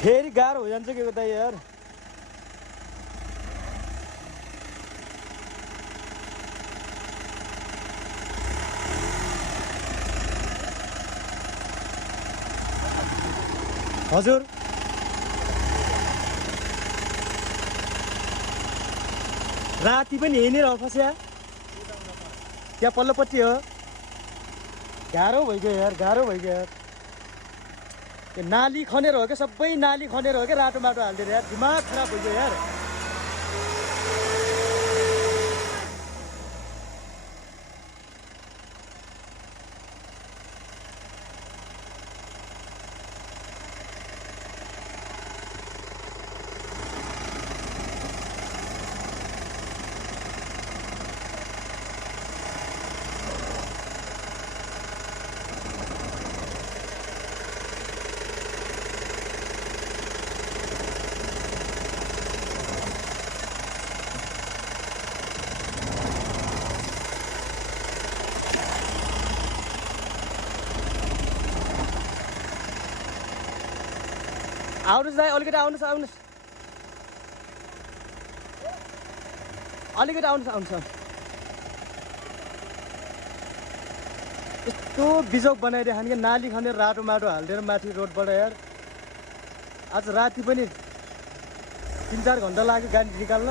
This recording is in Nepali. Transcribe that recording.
फेरि गाह्रो हो जान्छ के दाइ यार। हजुर राति पनि यही नै रह फस्या त्यहाँ पल्लोपट्टि हो। गाह्रो भइगयो यार, गाह्रो भइगयो यार। त्यो नाली खनेर हो क्या, सबै नाली खनेर हो क्या, रातो माटो हालिदिएर यार। दिमाग खराब भइगयो यार। आउनुहोस् दाइ, अलिकति आउनुहोस्, आउनुहोस्, अलिकति आउनुहोस्, आउनुहोस्। यस्तो बिजोग बनाइदिएको क्या, नाली खनेर रातो माटो हालिदिएर माथि रोडबाट यार। आज राति पनि 3-4 घन्टा लाग्यो गाडी निकाल्न।